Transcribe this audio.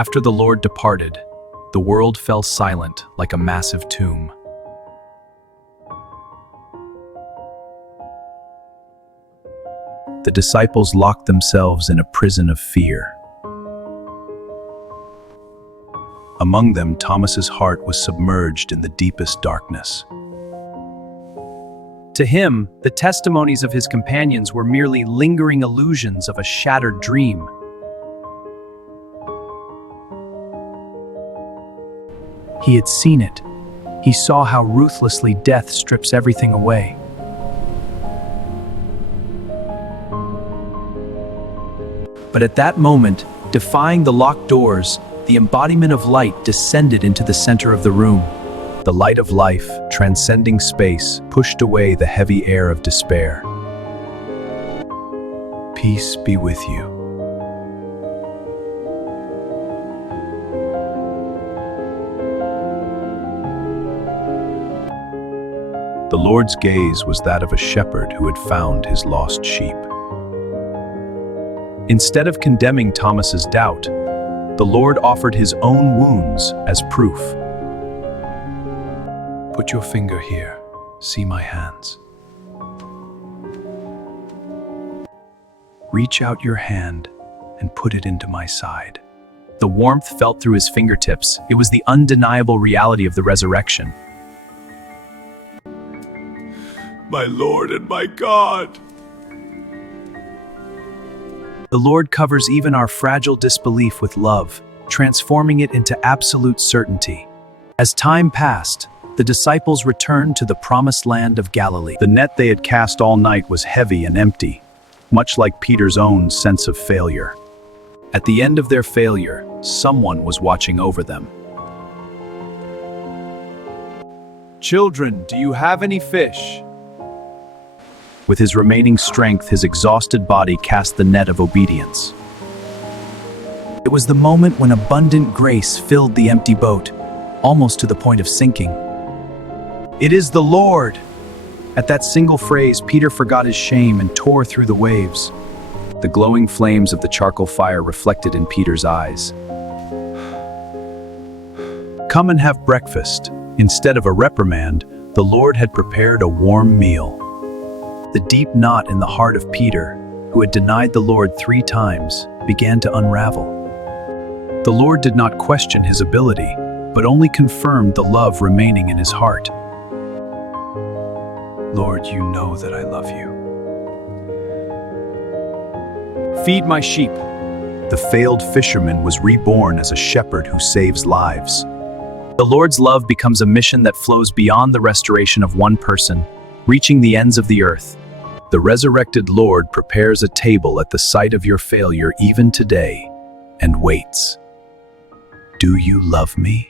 After the Lord departed, the world fell silent like a massive tomb. The disciples locked themselves in a prison of fear. Among them, Thomas's heart was submerged in the deepest darkness. To him, the testimonies of his companions were merely lingering illusions of a shattered dream. He had seen it. He saw how ruthlessly death strips everything away. But at that moment, defying the locked doors, the embodiment of light descended into the center of the room. The light of life, transcending space, pushed away the heavy air of despair. Peace be with you. The Lord's gaze was that of a shepherd who had found his lost sheep. Instead of condemning Thomas's doubt, the Lord offered his own wounds as proof. Put your finger here. See my hands. Reach out your hand and put it into my side. The warmth felt through his fingertips. It was the undeniable reality of the resurrection. My Lord and my God! The Lord covers even our fragile disbelief with love, transforming it into absolute certainty. As time passed, the disciples returned to the promised land of Galilee. The net they had cast all night was heavy and empty, much like Peter's own sense of failure. At the end of their failure, someone was watching over them. Children, do you have any fish? With his remaining strength, his exhausted body cast the net of obedience. It was the moment when abundant grace filled the empty boat, almost to the point of sinking. It is the Lord! At that single phrase, Peter forgot his shame and tore through the waves. The glowing flames of the charcoal fire reflected in Peter's eyes. Come and have breakfast. Instead of a reprimand, the Lord had prepared a warm meal. The deep knot in the heart of Peter, who had denied the Lord 3 times, began to unravel. The Lord did not question his ability, but only confirmed the love remaining in his heart. Lord, you know that I love you. Feed my sheep. The failed fisherman was reborn as a shepherd who saves lives. The Lord's love becomes a mission that flows beyond the restoration of one person, reaching the ends of the earth. The resurrected Lord prepares a table at the site of your failure even today and waits. Do you love me?